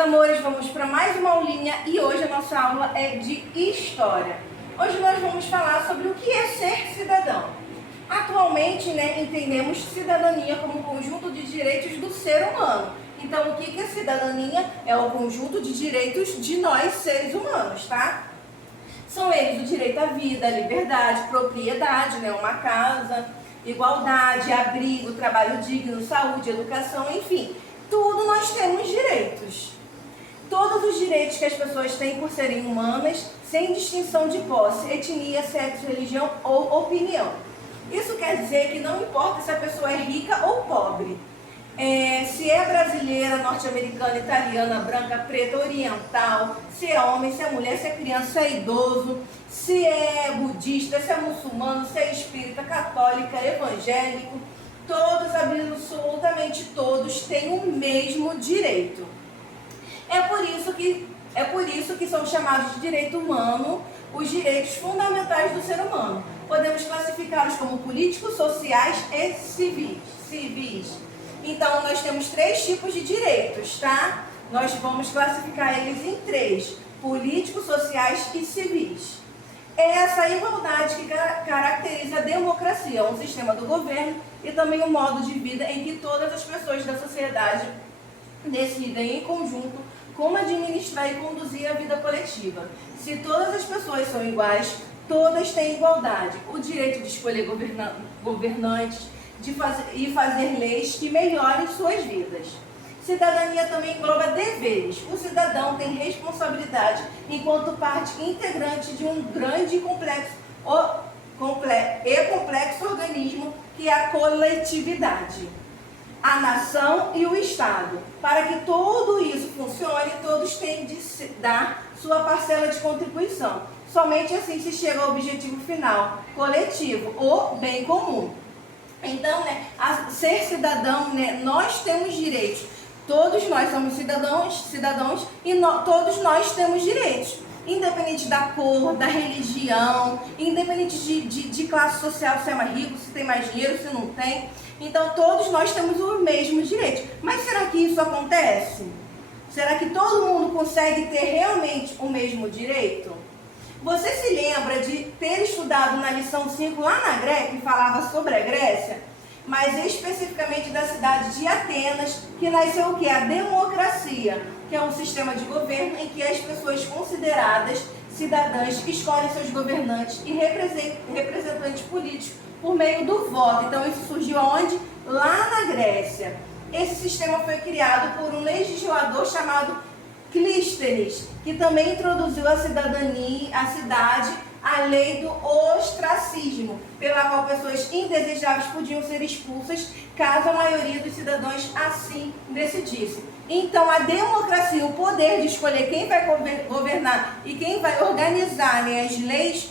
amores, vamos para mais uma aulinha e hoje a nossa aula é de História. Hoje nós vamos falar sobre o que é ser cidadão. Atualmente, entendemos cidadania como um conjunto de direitos do ser humano. Então, o que é cidadania? É o conjunto de direitos de nós, seres humanos, tá? São eles o direito à vida, à liberdade, propriedade, uma casa, igualdade, abrigo, trabalho digno, saúde, educação, enfim. Tudo nós temos direitos. Todos os direitos que as pessoas têm por serem humanas, sem distinção de posse, etnia, sexo, religião ou opinião. Isso quer dizer que não importa se a pessoa é rica ou pobre. Se é brasileira, norte-americana, italiana, branca, preta, oriental, se é homem, se é mulher, se é criança, se é idoso, se é budista, se é muçulmano, se é espírita, católica, evangélico, todos, absolutamente todos, têm o mesmo direito. É por isso que são chamados de direito humano os direitos fundamentais do ser humano. Podemos classificá-los como políticos, sociais e civis. Então, nós temos 3 tipos de direitos, tá? Nós vamos classificar eles em 3: políticos, sociais e civis. É essa igualdade que caracteriza a democracia, um sistema do governo e também um modo de vida em que todas as pessoas da sociedade decidem em conjunto como administrar e conduzir a vida coletiva. Se todas as pessoas são iguais, todas têm igualdade, o direito de escolher governantes e fazer leis que melhorem suas vidas. Cidadania também engloba deveres. O cidadão tem responsabilidade enquanto parte integrante de um grande e complexo organismo que é a coletividade, a nação e o Estado. Para que tudo isso funcione, todos têm de dar sua parcela de contribuição. Somente assim se chega ao objetivo final, coletivo, o bem comum. Então, ser cidadão, nós temos direitos. Todos nós somos cidadãos e todos nós temos direitos. Independente da cor, da religião, independente de classe social, se é mais rico, se tem mais dinheiro, se não tem. Então, todos nós temos o mesmo direito. Mas será que isso acontece? Será que todo mundo consegue ter realmente o mesmo direito? Você se lembra de ter estudado na lição 5 lá na Grécia, que falava sobre a Grécia, mas especificamente da cidade de Atenas, que nasceu o que? A democracia, que é um sistema de governo em que as pessoas consideradas cidadãs escolhem seus governantes e representantes políticos por meio do voto. Então isso surgiu aonde? Lá na Grécia. Esse sistema foi criado por um legislador chamado Clístenes, que também introduziu a lei do ostracismo, pela qual pessoas indesejáveis podiam ser expulsas caso a maioria dos cidadãos assim decidisse. Então, a democracia, o poder de escolher quem vai governar e quem vai organizar as leis,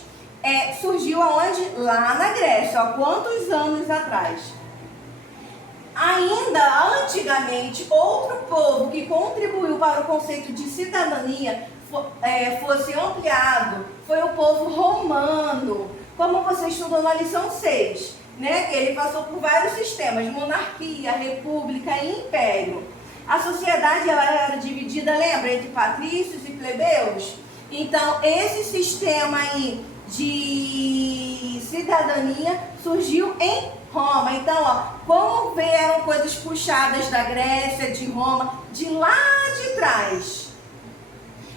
surgiu aonde? Lá na Grécia, há quantos anos atrás? Ainda antigamente, outro povo que contribuiu para o conceito de cidadania fosse ampliado foi o povo romano. Como você estudou na lição 6, ele passou por vários sistemas: monarquia, república e império. A sociedade ela era dividida, lembra, entre patrícios e plebeus? Então, esse sistema aí de cidadania surgiu em Roma. Então, como vieram coisas puxadas da Grécia, de Roma, de lá de trás.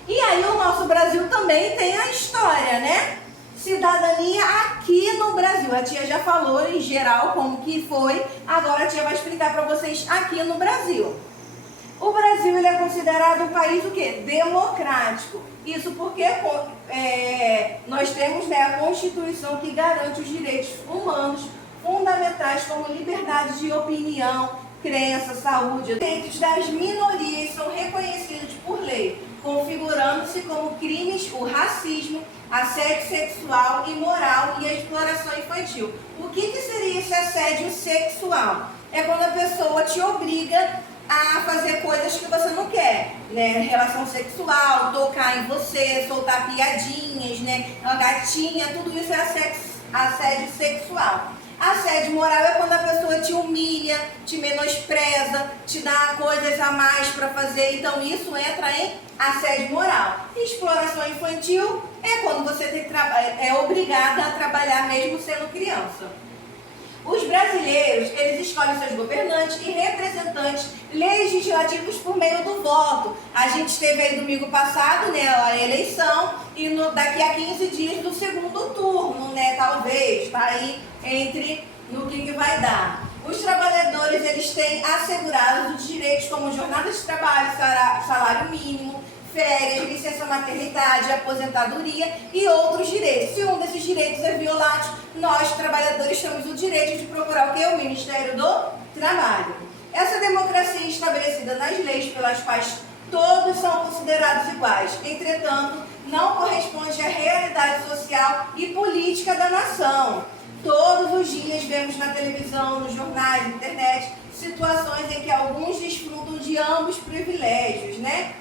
E aí o nosso Brasil também tem a história, Cidadania aqui no Brasil. A tia já falou em geral como que foi, agora a tia vai explicar para vocês aqui no Brasil. O Brasil ele é considerado um país o quê? Democrático. Isso porque nós temos a Constituição que garante os direitos humanos fundamentais como liberdade de opinião, crença, saúde. Os direitos das minorias são reconhecidos por lei, configurando-se como crimes o racismo, assédio sexual, imoral e a exploração infantil. O que seria esse assédio sexual? É quando a pessoa te obriga a fazer coisas que você não quer, relação sexual, tocar em você, soltar piadinhas, uma gatinha, tudo isso é assédio sexual. Assédio moral é quando a pessoa te humilha, te menospreza, te dá coisas a mais para fazer. Então isso entra em assédio moral. Exploração infantil é quando você é obrigada a trabalhar mesmo sendo criança. Os brasileiros, eles escolhem seus governantes e representantes legislativos por meio do voto. A gente teve aí domingo passado, né, a eleição, e daqui a 15 dias do segundo turno, né, talvez, tá aí entre no que vai dar. Os trabalhadores, eles têm assegurados os direitos como jornada de trabalho, salário mínimo, férias, licença maternidade, aposentadoria e outros direitos. Se um desses direitos é violado, nós, trabalhadores, temos o direito de procurar o quê? O Ministério do Trabalho. Essa democracia estabelecida nas leis pelas quais todos são considerados iguais, entretanto, não corresponde à realidade social e política da nação. Todos os dias vemos na televisão, nos jornais, na internet, situações em que alguns desfrutam de ambos privilégios, né?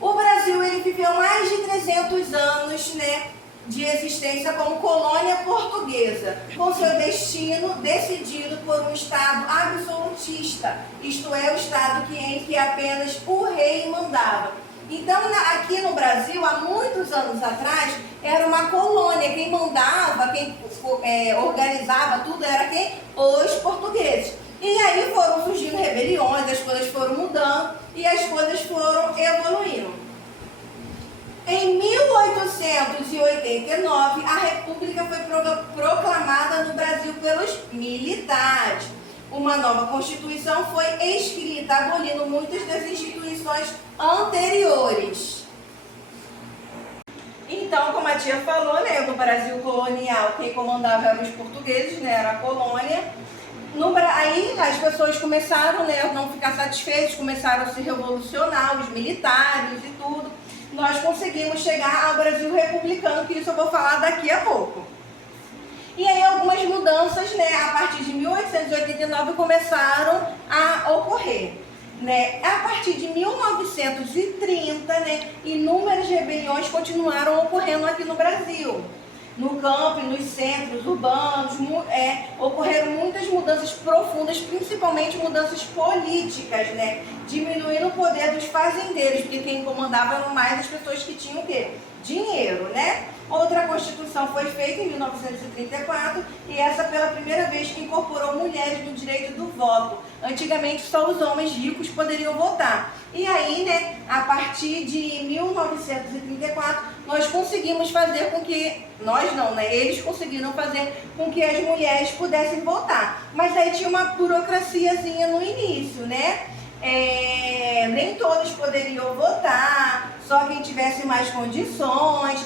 O Brasil, ele viveu mais de 300 anos, né, de existência como colônia portuguesa, com seu destino decidido por um Estado absolutista, isto é, o Estado em que apenas o rei mandava. Então, aqui no Brasil, há muitos anos atrás, era uma colônia. Quem mandava, quem organizava tudo era quem? Os portugueses. E aí foram surgindo rebeliões, as coisas foram mudando e as coisas foram evoluindo. Em 1889, a República foi proclamada no Brasil pelos militares. Uma nova Constituição foi escrita, abolindo muitas das instituições anteriores. Então, como a tia falou, né, no Brasil colonial, quem comandava eram os portugueses, né, era a colônia. Aí as pessoas começaram, né, a não ficar satisfeitas, começaram a se revolucionar, os militares e tudo. Nós conseguimos chegar ao Brasil republicano, que isso eu vou falar daqui a pouco. E aí algumas mudanças, né, a partir de 1889 começaram a ocorrer. Né? A partir de 1930, né, inúmeras rebeliões continuaram ocorrendo aqui no Brasil. No campo e nos centros urbanos, ocorreram muitas mudanças profundas, principalmente mudanças políticas, né? Diminuindo o poder dos fazendeiros, porque quem comandava eram mais as pessoas que tinham o quê? Dinheiro, né? Outra Constituição foi feita em 1934 e essa pela primeira vez que incorporou mulheres no direito do voto. Antigamente só os homens ricos poderiam votar. E aí, né, a partir de 1934, nós conseguimos fazer com que, nós não, né, eles conseguiram fazer com que as mulheres pudessem votar. Mas aí tinha uma burocraciazinha no início, né? Nem todos poderiam votar, só quem tivesse mais condições.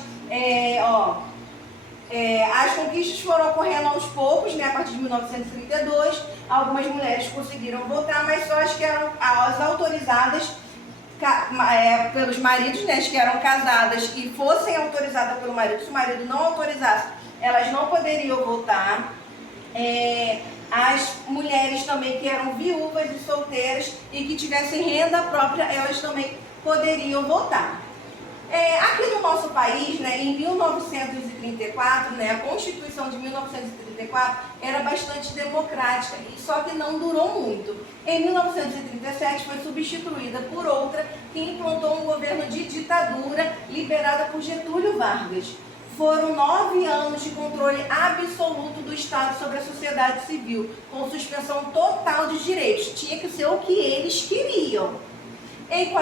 As conquistas foram ocorrendo aos poucos, né, a partir de 1932, algumas mulheres conseguiram votar, mas só as que eram as autorizadas pelos maridos, né, as que eram casadas e fossem autorizadas pelo marido. Se o marido não autorizasse, elas não poderiam votar. As mulheres também que eram viúvas e solteiras e que tivessem renda própria, elas também poderiam votar. Aqui no nosso país, né, em 1934, né, a Constituição de 1934 era bastante democrática, só que não durou muito. Em 1937 foi substituída por outra que implantou um governo de ditadura liderada por Getúlio Vargas. Foram 9 anos de controle absoluto do Estado sobre a sociedade civil, com suspensão total de direitos. Tinha que ser o que eles queriam. Em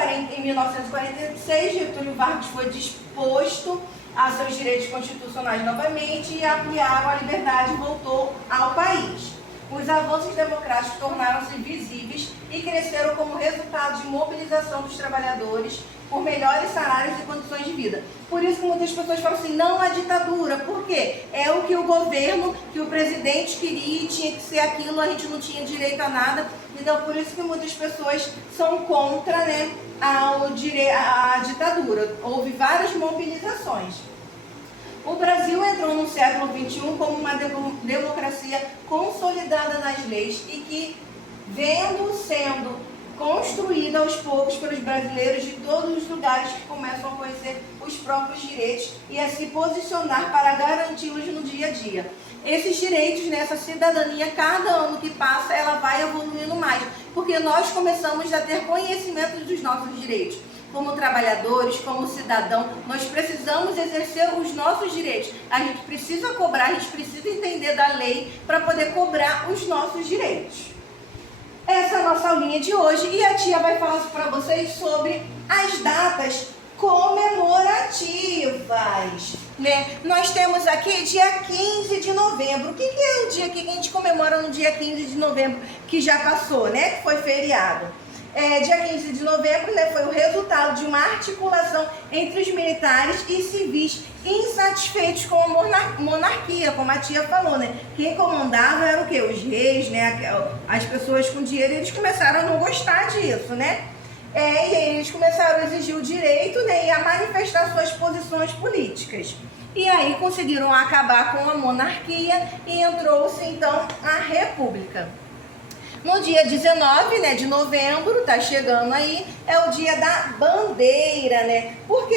1946, Getúlio Vargas foi disposto a seus direitos constitucionais novamente e ampliaram a liberdade e voltou ao país. Os avanços democráticos tornaram-se visíveis e cresceram como resultado de mobilização dos trabalhadores por melhores salários e condições de vida. Por isso que muitas pessoas falam assim, não há ditadura. Por quê? É o que o governo, que o presidente queria, tinha que ser aquilo, a gente não tinha direito a nada. Então, por isso que muitas pessoas são contra, né, a ditadura. Houve várias mobilizações. O Brasil entrou no século XXI como uma democracia consolidada nas leis e que, sendo construída aos poucos pelos brasileiros de todos os lugares que começam a conhecer os próprios direitos e a se posicionar para garanti-los no dia a dia. Esses direitos, essa cidadania, cada ano que passa, ela vai evoluindo mais, porque nós começamos a ter conhecimento dos nossos direitos. Como trabalhadores, como cidadão, nós precisamos exercer os nossos direitos. A gente precisa cobrar, a gente precisa entender da lei para poder cobrar os nossos direitos. Essa é a nossa aulinha de hoje e a tia vai falar para vocês sobre as datas comemorativas, Nós temos aqui dia 15 de novembro. O que é o dia que a gente comemora no dia 15 de novembro, que já passou, Que foi feriado. Dia 15 de novembro, foi o resultado de uma articulação entre os militares e civis insatisfeitos com a monarquia, como a tia falou, Quem comandava era o quê? Os reis, As pessoas com dinheiro, eles começaram a não gostar disso, E aí eles começaram a exigir o direito, e a manifestar suas posições políticas. E aí conseguiram acabar com a monarquia e entrou-se então a república. No dia 19, de novembro, tá chegando aí, é o dia da bandeira, Por que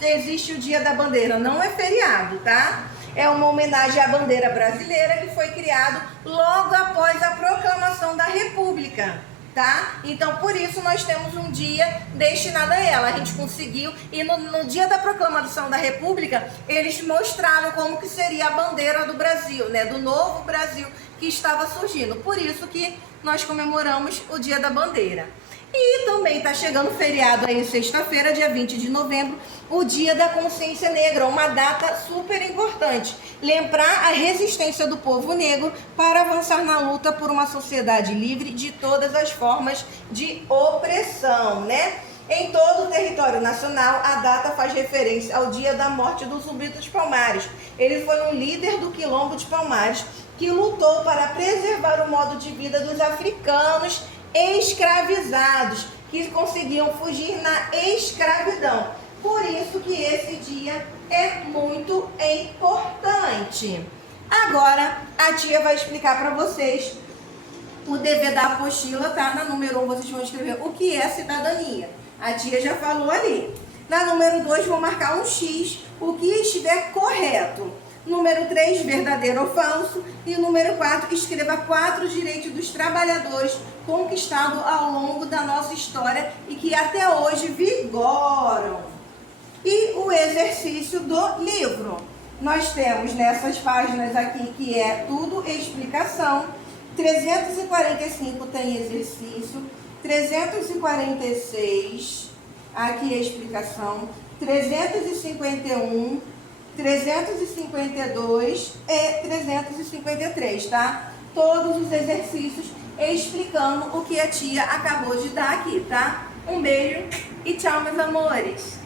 existe o dia da bandeira? Não é feriado, tá? É uma homenagem à bandeira brasileira que foi criado logo após a proclamação da República, tá? Então, por isso, nós temos um dia destinado a ela. A gente conseguiu, e no dia da proclamação da República, eles mostraram como que seria a bandeira do Brasil, do novo Brasil que estava surgindo. Por isso que nós comemoramos o Dia da Bandeira. E também está chegando o feriado aí, sexta-feira, dia 20 de novembro, o Dia da Consciência Negra, uma data super importante. Lembrar a resistência do povo negro para avançar na luta por uma sociedade livre de todas as formas de opressão, Em todo o território nacional, a data faz referência ao dia da morte do Zumbi dos Palmares. Ele foi um líder do Quilombo de Palmares que lutou para preservar o modo de vida dos africanos escravizados, que conseguiam fugir na escravidão. Por isso que esse dia é muito importante. Agora, a tia vai explicar para vocês o dever da apostila, tá? Na número 1, vocês vão escrever o que é cidadania. A tia já falou ali. Na número 2, vou marcar um X, o que estiver correto. Número 3, verdadeiro ou falso. E número 4, escreva 4 direitos dos trabalhadores conquistados ao longo da nossa história e que até hoje vigoram. E o exercício do livro. Nós temos nessas páginas aqui, que é tudo explicação. 345 tem exercício. 346, aqui é explicação. 351... 352 e 353, tá? Todos os exercícios explicando o que a tia acabou de dar aqui, tá? Um beijo e tchau, meus amores!